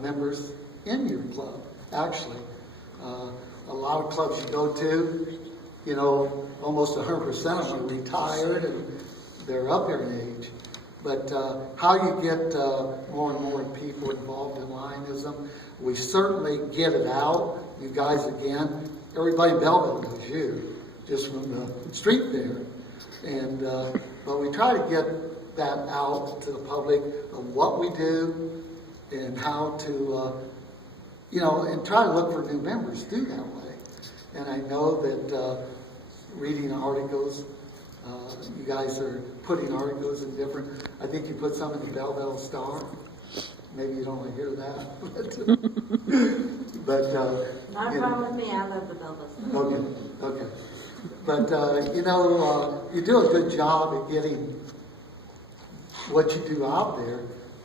members in your club, actually. A lot of clubs you go to, you know, almost 100% of them are retired and they're up there in age. But how you get more and more people involved in Lionism, we certainly get it out. You guys, again, everybody in Belleville knows you, just from the street there. And but we try to get that out to the public of what we do and how to, you know, and try to look for new members through that way. And I know that reading articles, you guys are putting articles in different, I think you put some in the Belleville Star. Maybe you don't want to hear that. But not a problem with me, I love the Belleville Star. Okay. But, you know, you do a good job at getting what you do out there,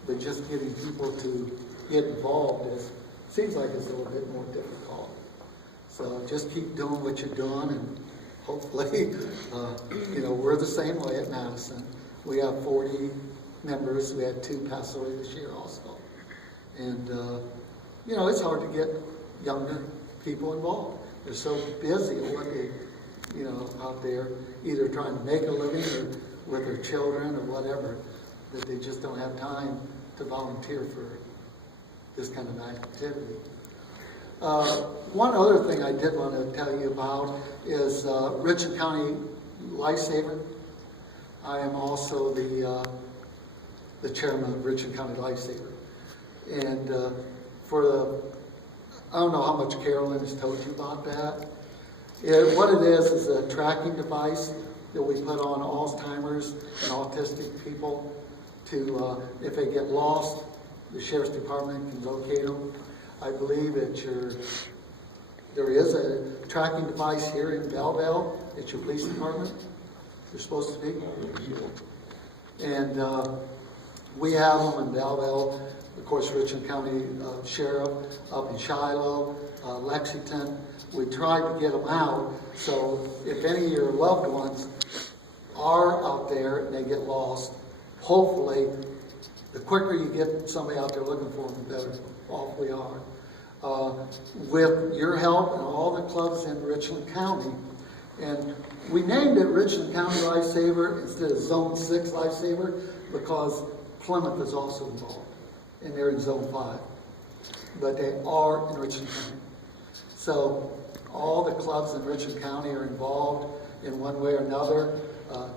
but just getting people to get involved seems like it's a little bit more difficult. So just keep doing what you're doing, and hopefully, you know, we're the same way at Madison. We have 40 members. We had 2 pass away this year also. And, you know, it's hard to get younger people involved. They're so busy at what they, you know, out there, either trying to make a living or with their children or whatever, that they just don't have time to volunteer for this kind of activity. One other thing I did want to tell you about is Richland County Lifesaver. I am also the chairman of Richland County Lifesaver. And I don't know how much Carolyn has told you about that. What it is a tracking device that we put on Alzheimer's and autistic people to, if they get lost, the Sheriff's Department can locate them. I believe there is a tracking device here in Belleville at your police department. They're supposed to be. And we have them in Belleville. Of course, Richland County Sheriff up in Shiloh, Lexington. We tried to get them out, so if any of your loved ones are out there and they get lost, hopefully, the quicker you get somebody out there looking for them, the better off we are. With your help and all the clubs in Richland County, and we named it Richland County Lifesaver instead of Zone 6 Lifesaver because Plymouth is also involved, and they're in Zone 5. But they are in Richland County. So all the clubs in Richland County are involved in one way or another.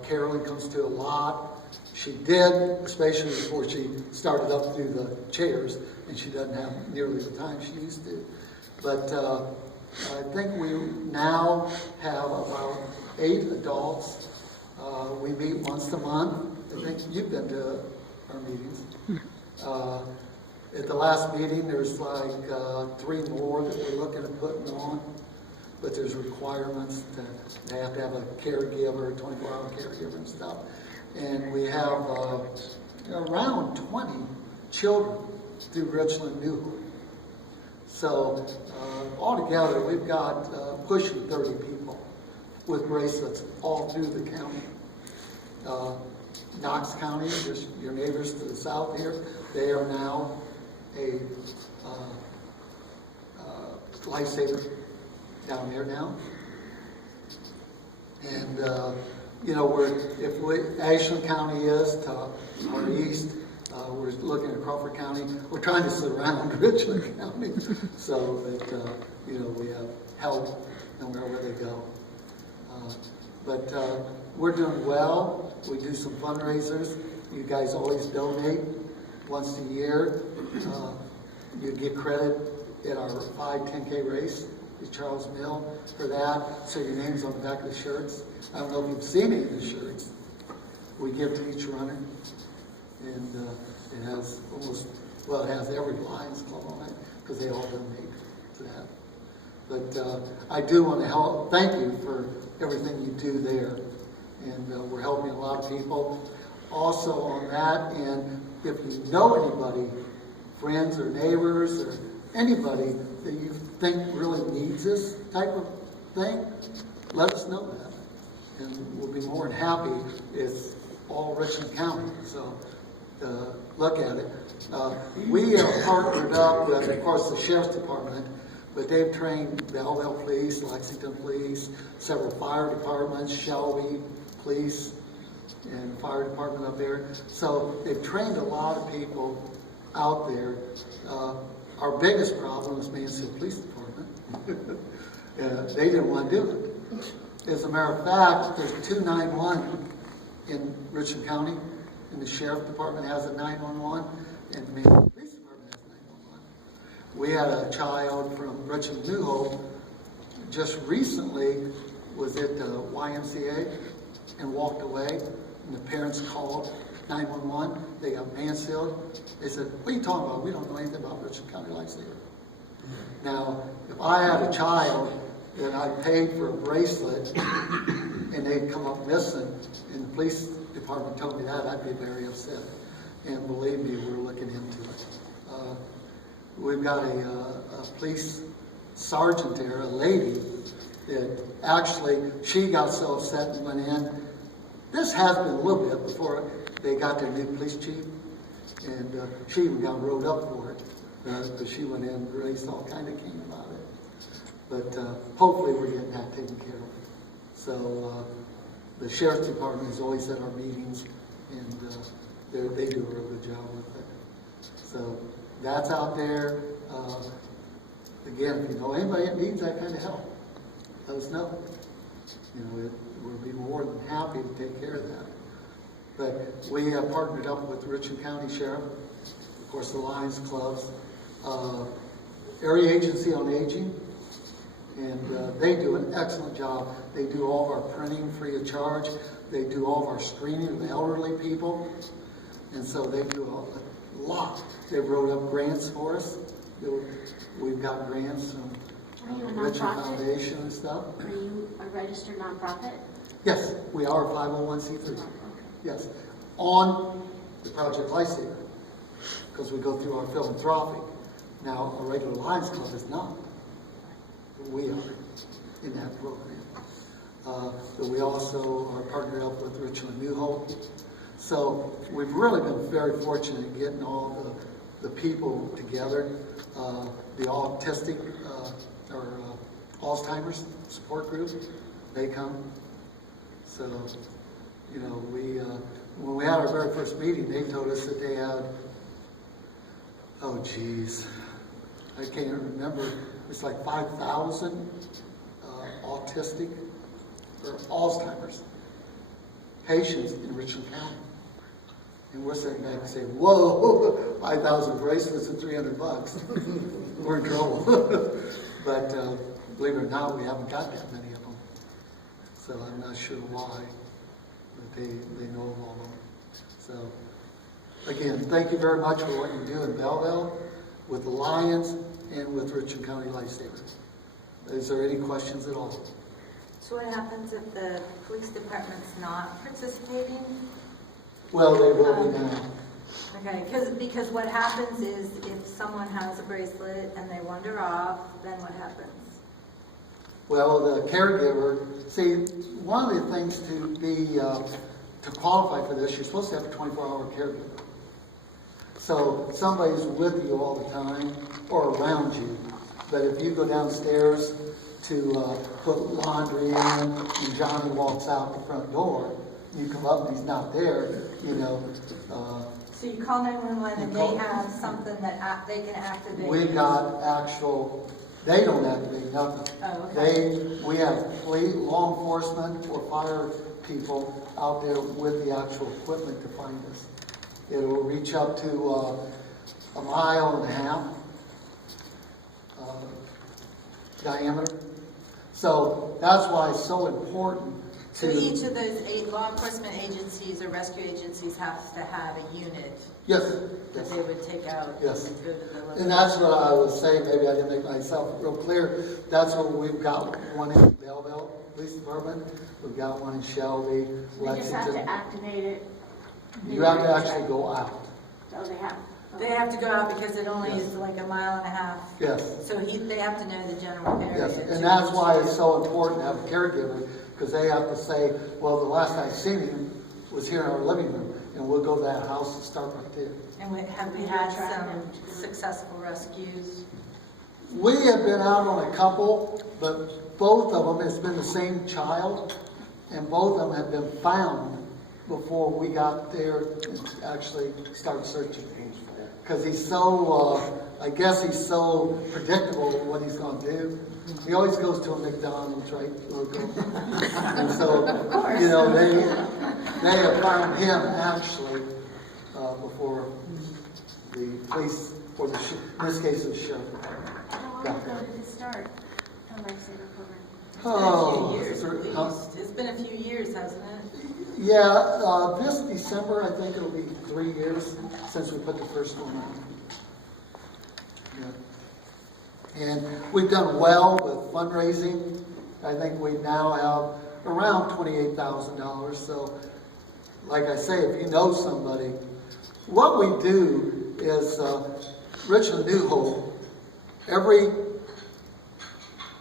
Carolyn comes to a lot. She did, especially before she started up through the chairs, and she doesn't have nearly the time she used to. But I think we now have about 8 adults. We meet once a month. I think you've been to our meetings. At the last meeting, there's like 3 more that we're looking at putting on, but there's requirements that they have to have a caregiver, 24-hour caregiver and stuff. And we have around 20 children through Richland Newhood. So altogether, we've got pushing 30 people with bracelets all through the county. Knox County, just your neighbors to the south here, they are now a lifesaver down there now. And you know, Ashland County is to our east. We're looking at Crawford County. We're trying to surround Richland County so that you know, we have help no matter where they go. But we're doing well. We do some fundraisers. You guys always donate once a year. You get credit at our 5-10K race at Charles Mill for that. So your name's on the back of the shirts. I don't know if you've seen any of the shirts. We give to each runner. And it has it has every Lions Club on it because they all donate to that. But I do want to thank you for everything you do there. And we're helping a lot of people. Also on that, and if you know anybody, friends or neighbors or anybody that you think really needs this type of thing, let us know that. And we'll be more than happy. It's all Richland County. So look at it. We have partnered up with, of course, the Sheriff's Department, but they've trained Belleville Police, Lexington Police, several fire departments, Shelby Police, and fire department up there. So they've trained a lot of people out there. Our biggest problem is Mansfield Police Department. They didn't want to do it. As a matter of fact, there's 2 911 in Richland County, and the Sheriff Department has a 911, and the Mansfield Police Department has 911. We had a child from Richland New Hope just recently was at the YMCA and walked away, and the parents called 911. They got Mansfield. They said, "What are you talking about? We don't know anything about Richland County Lifesaver." Now, if I had a child that I paid for a bracelet and they'd come up missing, and the police department told me that, I'd be very upset. And believe me, we're looking into it. We've got a police sergeant there, a lady, that actually, she got so upset and went in. This has been a little bit before they got their new police chief, and she even got wrote up for it. Because she went in and raised all kind of cane about it. But hopefully we're getting that taken care of. So the Sheriff's Department is always at our meetings, and they do a real good job with it. So that's out there. Again, if you know anybody that needs that kind of help, let us know. You know, we'll be more than happy to take care of that. But we have partnered up with Richland County Sheriff, of course the Lions Clubs, Area Agency on Aging, and they do an excellent job. They do all of our printing free of charge. They do all of our screening of elderly people, and so they do a lot. They wrote up grants for us. We've got grants from Richland Foundation and stuff. Are you a registered nonprofit? Yes, we are a 501c3. Yes, on the Project Lifesaver, because we go through our philanthropic. Now, a regular Lions Club is not. We are in that program. But we also are partnered up with Richland New Hope. So we've really been very fortunate in getting all the people together. The autistic or Alzheimer's support group, they come. So, you know, when we had our very first meeting, they told us that they had, oh geez, I can't remember, it's like 5,000 autistic or Alzheimer's patients in Richland County. And we're sitting back and saying, whoa, 5,000 bracelets and $300. We're in trouble. But believe it or not, we haven't got that many of them. So I'm not sure why, but they know of all of them. So, again, thank you very much for what you do in Belleville, with the Lions, and with Richland County Lifesaver. Is there any questions at all? So what happens if the police department's not participating? Well, they will be now. Okay, because what happens is if someone has a bracelet and they wander off, then what happens? Well, the caregiver, see, one of the things to qualify for this, you're supposed to have a 24-hour caregiver. So somebody's with you all the time or around you. But if you go downstairs to put laundry in and Johnny walks out the front door, you come up and he's not there, you know. So you call 911 and they have something that they can activate? We got actual, they don't activate nothing. Oh, okay. We have law enforcement or fire people out there with the actual equipment to find us. It will reach up to 1.5 miles diameter. So that's why it's so important So each of those 8 law enforcement agencies or rescue agencies has to have a unit Yes. that they would take out Yes. and go to the location. And that's what I was saying, maybe I didn't make myself real clear. That's what we've got, one in Belleville Police Department, we've got one in Shelby, They just have Lexington. to activate it. You have to actually go out. Oh, they have. They have to go out because it only is like 1.5 miles. Yes, So they have to know the general area. yes. And that's why it's so important to have a caregiver, because they have to say, well, the last I seen him was here in our living room, and we'll go to that house and start right there. And have we had some successful rescues? We have been out on a couple, but both of them, it's been the same child, and both of them have been found before we got there and actually started searching. Because he's so, I guess he's so predictable with what he's going to do. He always goes to a McDonald's, right, local. And so, you know, they have found him actually before the police, or in this case, the sheriff. How long ago did it start, the lifesaver program? Oh, It's been a few years at least. It's been a few years, hasn't it? yeah, this December, I think it'll be 3 years since we put the first one on. Yeah. And we've done well with fundraising. I think we now have around $28,000. So, like I say, if you know somebody, what we do is Richland New Hope, every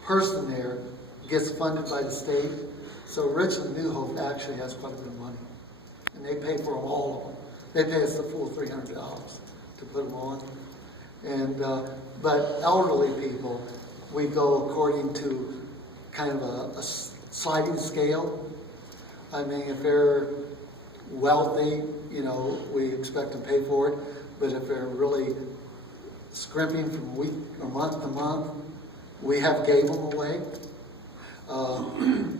person there gets funded by the state. So Richland New Hope actually has quite a bit of money. And they pay for all of them. They pay us the full $300 to put them on. And but elderly people, we go according to kind of a sliding scale. I mean, if they're wealthy, you know, we expect to pay for it. But if they're really scrimping from week or month to month, we have gave them away.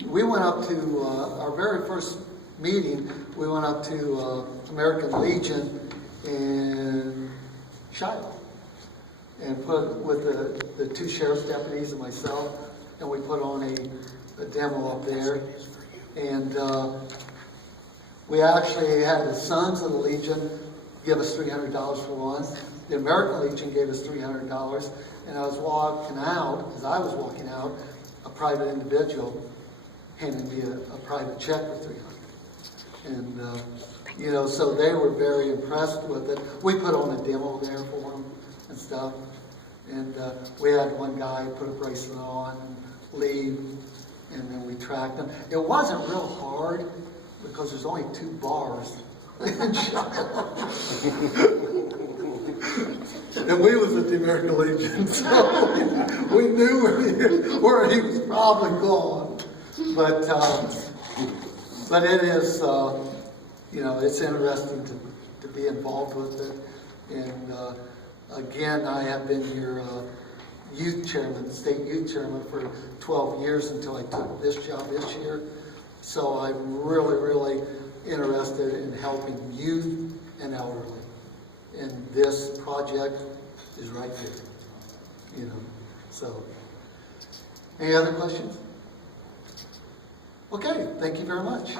We went up to our very first meeting. We went up to American Legion in Shiloh and put with the two sheriff's deputies and myself, and we put on a demo up there. And we actually had the Sons of the Legion give us $300 for one. The American Legion gave us $300. And I was walking out, as I was walking out, a private individual handed me a private check for $300. And, you know, so they were very impressed with it. We put on a demo there for them and stuff. And we had one guy put a bracelet on and leave, and then we tracked them. It wasn't real hard because there's only 2 bars in Shiloh. And we was at the American Legion, so we knew where he was probably going. But it is, you know, it's interesting to be involved with it. And again, I have been your youth chairman, state youth chairman for 12 years until I took this job this year. So I'm really, really interested in helping youth and elderly. And this project is right there, you know. So, any other questions? Okay, thank you very much.